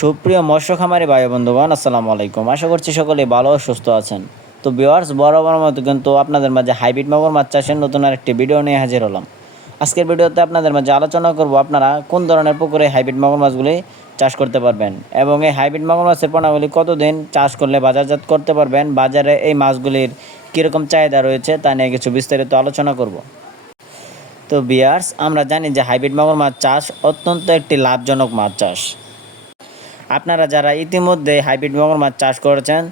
সুপ্রিয় মৎস্য খামারি ভাই বন্ধুগণ, আসসালামু আলাইকুম। আশা করছি সকলেই ভালো ও সুস্থ আছেন। তো ভিউয়ার্স, বরাবর মতো কিন্তু আপনাদের মাঝে হাইব্রিড মাগুর মাছ চাষের নতুন আরেকটি ভিডিও নিয়ে হাজির হলাম। আজকের ভিডিওতে আপনাদের মাঝে আলোচনা করব আপনারা কোন ধরনের পুকুরে হাইব্রিড মাগুর মাছগুলি চাষ করতে পারবেন এবং এই হাইব্রিড মাগুর মাছের পোনাগুলি কতদিন চাষ করলে বাজারজাত করতে পারবেন, বাজারে এই মাছগুলির কীরকম চাহিদা রয়েছে তা নিয়ে কিছু বিস্তারিত আলোচনা করব। তো ভিউয়ার্স, আমরা জানি যে হাইব্রিড মাগুর মাছ চাষ অত্যন্ত একটি লাভজনক মাছ চাষ। আপনারা যারা ইতিমধ্যে হাইব্রিড মাগুর মাছ চাষ করেছেন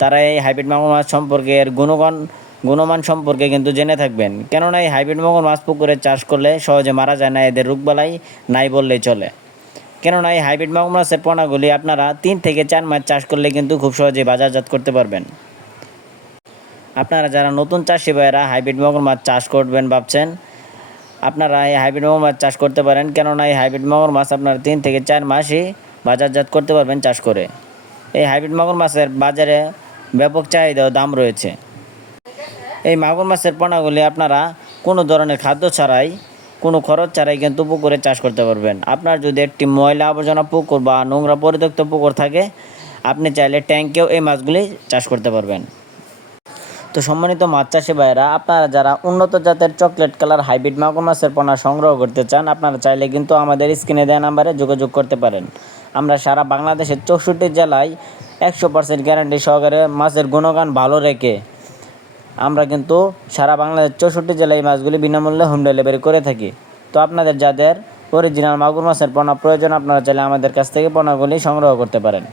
তারা এই হাইব্রিড মাগুর মাছ সম্পর্কে এর গুণমান সম্পর্কে কিন্তু জেনে থাকবেন। কেননা এই হাইব্রিড মাগুর মাছ পুকুরে চাষ করলে সহজে মারা যায় না, এদের রোগবালাই নাই বললেই চলে। কেননা এই হাইব্রিড মাগুর মাছের পোনাগুলি আপনারা 3 থেকে 4 মাস চাষ করলে কিন্তু খুব সহজেই বাজারজাত করতে পারবেন। আপনারা যারা নতুন চাষি ভাইয়েরা হাইব্রিড মাগুর মাছ চাষ করবেন ভাবছেন, আপনারা এই হাইব্রিড মাগুর মাছ চাষ করতে পারেন। কেননা এই হাইব্রিড মাগুর মাছ আপনারা 3 থেকে 4 মাসই বাজারজাত করতে পারবেন চাষ করে। এই হাইব্রিড মাগুর মাছের বাজারে ব্যাপক চাহিদা ও দাম রয়েছে। এই মাগুর মাছের পোনাগুলি আপনারা কোনো ধরনের খাদ্য ছাড়াই, কোনো খরচ ছাড়াই কিন্তু পুকুরে চাষ করতে পারবেন। আপনার যদি একটি ময়লা আবর্জনা পুকুর বা নোংরা পরিত্যক্ত পুকুর থাকে, আপনি চাইলে ট্যাঙ্কেও এই মাছগুলি চাষ করতে পারবেন। তো সম্মানিত মাছ চাষি ভাইয়েরা, আপনারা যারা উন্নত জাতের চকলেট কালার হাইব্রিড মাগুর মাছের পোনা সংগ্রহ করতে চান, আপনারা চাইলে কিন্তু আমাদের স্ক্রিনে দেওয়া নাম্বারে যোগাযোগ করতে পারেন। আমরা সারা বাংলাদেশের 64 জেলায় 100% গ্যারান্টি সহকারে মাছের গুণগান ভালো রেখে আমরা কিন্তু সারা বাংলাদেশের 64 জেলায় এই মাছগুলি বিনামূল্যে হোম ডেলিভারি করে থাকি। তো আপনাদের যাদের অরিজিনাল মাগুর মাছের পোনা প্রয়োজন, আপনারা চাইলে আমাদের কাছ থেকে পোনাগুলি সংগ্রহ করতে পারেন।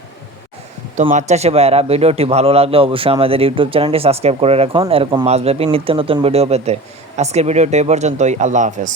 তো মাছ চাষি ভাইয়েরা, ভিডিওটি ভালো লাগলে অবশ্যই আমাদের ইউটিউব চ্যানেলটি সাবস্ক্রাইব করে রাখুন এরকম মাছব্যাপী নিত্য নতুন ভিডিও পেতে। আজকের ভিডিওটি এ পর্যন্তই। আল্লাহ হাফেজ।